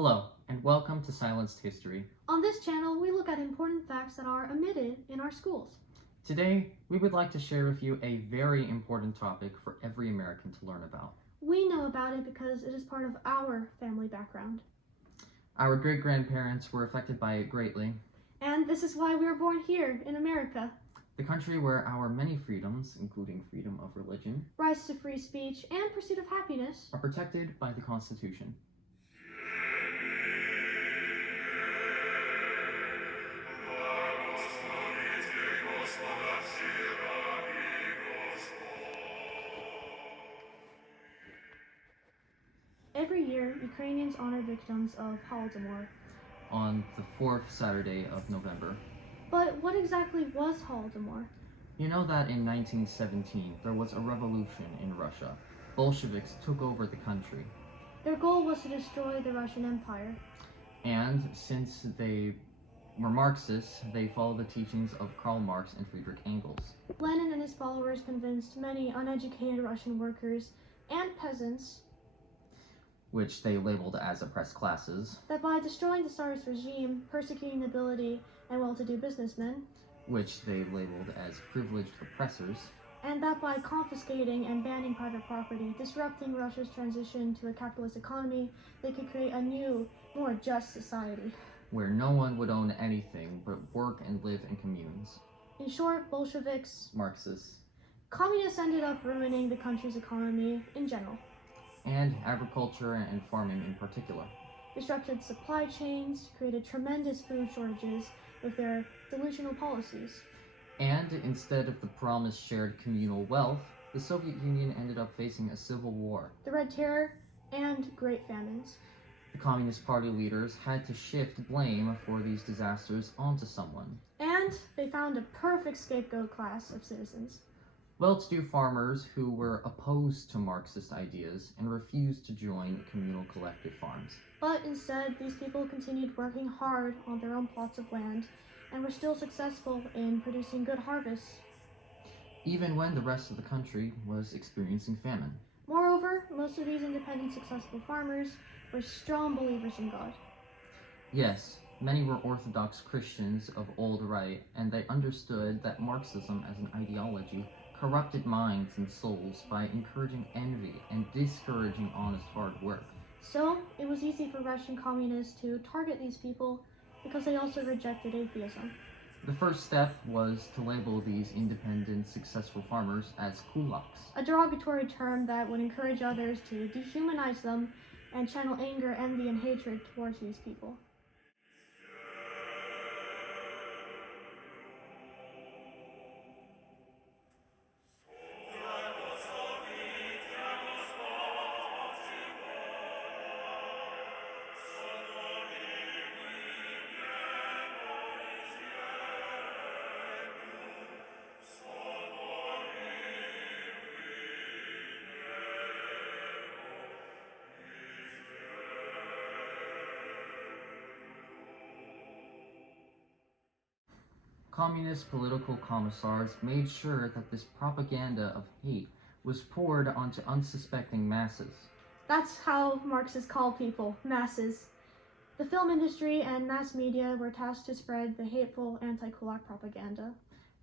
Hello, and welcome to Silenced History. On this channel, we look at important facts that are omitted in our schools. Today, we would like to share with you a very important topic for every American to learn about. We know about it because it is part of our family background. Our great-grandparents were affected by it greatly. And this is why we were born here in America. The country where our many freedoms, including freedom of religion, Rights to free speech, and pursuit of happiness are protected by the Constitution. Every year, Ukrainians honor victims of Holodomor. On the fourth Saturday of November. But what exactly was Holodomor? You know that in 1917, there was a revolution in Russia. Bolsheviks took over the country. Their goal was to destroy the Russian Empire. And since they were Marxists, they followed the teachings of Karl Marx and Friedrich Engels. Lenin and his followers convinced many uneducated Russian workers and peasants, which they labeled as oppressed classes, that by destroying the Tsarist regime, persecuting nobility and well-to-do businessmen, which they labeled as privileged oppressors, and that by confiscating and banning private property, disrupting Russia's transition to a capitalist economy, they could create a new, more just society, where no one would own anything but work and live in communes. In short, Bolsheviks, Marxists, communists ended up ruining the country's economy in general, and agriculture and farming in particular. Disrupted supply chains, created tremendous food shortages with their delusional policies. And instead of the promised shared communal wealth, the Soviet Union ended up facing a civil war. The Red Terror and Great Famines. The Communist Party leaders had to shift blame for these disasters onto someone. And they found a perfect scapegoat class of citizens. Well-to-do farmers who were opposed to Marxist ideas and refused to join communal collective farms. But instead, these people continued working hard on their own plots of land and were still successful in producing good harvests, even when the rest of the country was experiencing famine. Moreover, most of these independent, successful farmers were strong believers in God. Yes, many were Orthodox Christians of old rite, and they understood that Marxism as an ideology corrupted minds and souls by encouraging envy and discouraging honest hard work. So, it was easy for Russian communists to target these people because they also rejected atheism. The first step was to label these independent, successful farmers as kulaks, a derogatory term that would encourage others to dehumanize them and channel anger, envy, and hatred towards these people. Communist political commissars made sure that this propaganda of hate was poured onto unsuspecting masses. That's how Marxists call people, masses. The film industry and mass media were tasked to spread the hateful anti-kulak propaganda.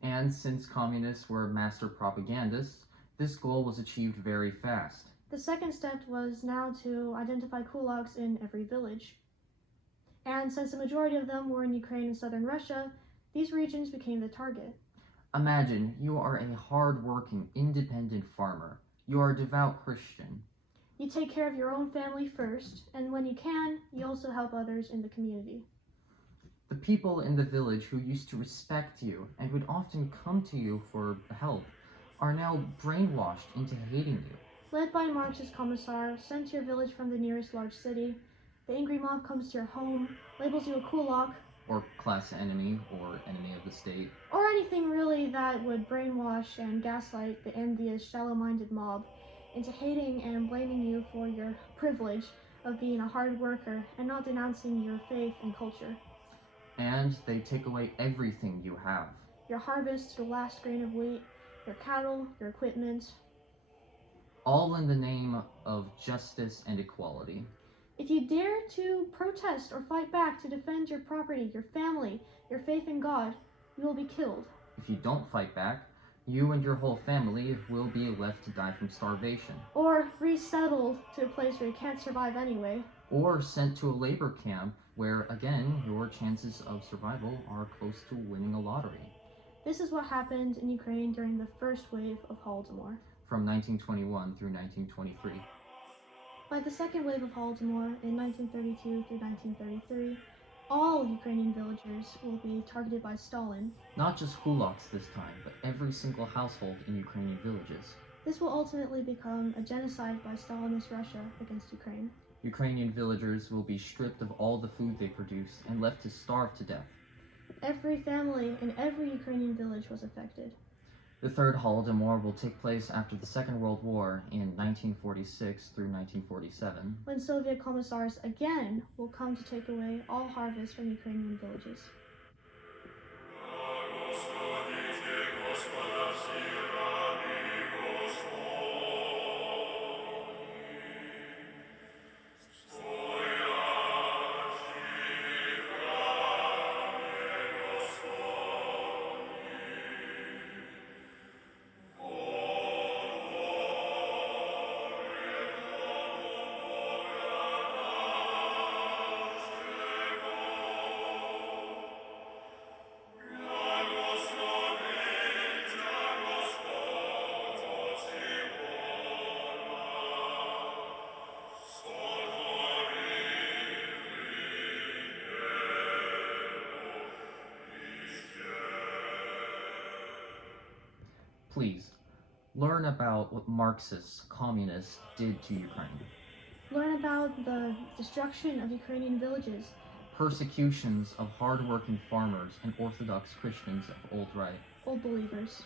And since communists were master propagandists, this goal was achieved very fast. The second step was now to identify kulaks in every village. And since the majority of them were in Ukraine and southern Russia, these regions became the target. Imagine you are a hard-working, independent farmer. You are a devout Christian. You take care of your own family first, and when you can, you also help others in the community. The people in the village who used to respect you and would often come to you for help are now brainwashed into hating you. Led by a Marxist commissar sent to your village from the nearest large city, the angry mob comes to your home, labels you a kulak, or class enemy, or enemy of the state, or anything really that would brainwash and gaslight the envious, shallow-minded mob into hating and blaming you for your privilege of being a hard worker and not denouncing your faith and culture. And they take away everything you have. Your harvest, your last grain of wheat, your cattle, your equipment. All in the name of justice and equality. If you dare to protest or fight back to defend your property, your family, your faith in God, you will be killed. If you don't fight back, you and your whole family will be left to die from starvation. Or resettled to a place where you can't survive anyway. Or sent to a labor camp where, again, your chances of survival are close to winning a lottery. This is what happened in Ukraine during the first wave of Holodomor. From 1921 through 1923. By the second wave of Holodomor in 1932 through 1933, all Ukrainian villagers will be targeted by Stalin. Not just kulaks this time, but every single household in Ukrainian villages. This will ultimately become a genocide by Stalinist Russia against Ukraine. Ukrainian villagers will be stripped of all the food they produce and left to starve to death. Every family in every Ukrainian village was affected. The Third Holodomor will take place after the Second World War in 1946 through 1947, when Soviet commissars again will come to take away all harvest from Ukrainian villages. Please, learn about what Marxists, communists did to Ukraine. Learn about the destruction of Ukrainian villages, persecutions of hard-working farmers and Orthodox Christians of old right, old believers,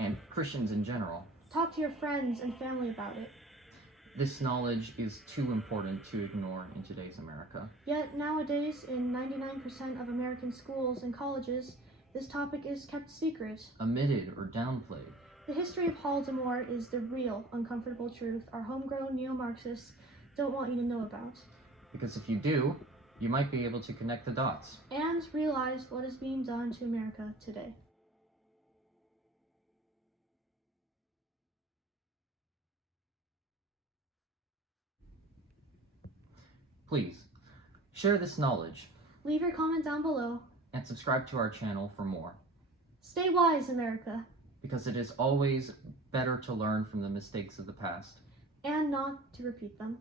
and Christians in general. Talk to your friends and family about it. This knowledge is too important to ignore in today's America. Yet nowadays, in 99% of American schools and colleges, this topic is kept secret, omitted, or downplayed. The history of Holodomor is the real, uncomfortable truth our homegrown neo-Marxists don't want you to know about. Because if you do, you might be able to connect the dots. And realize what is being done to America today. Please, share this knowledge. Leave your comment down below. And subscribe to our channel for more. Stay wise, America. Because it is always better to learn from the mistakes of the past. And not to repeat them.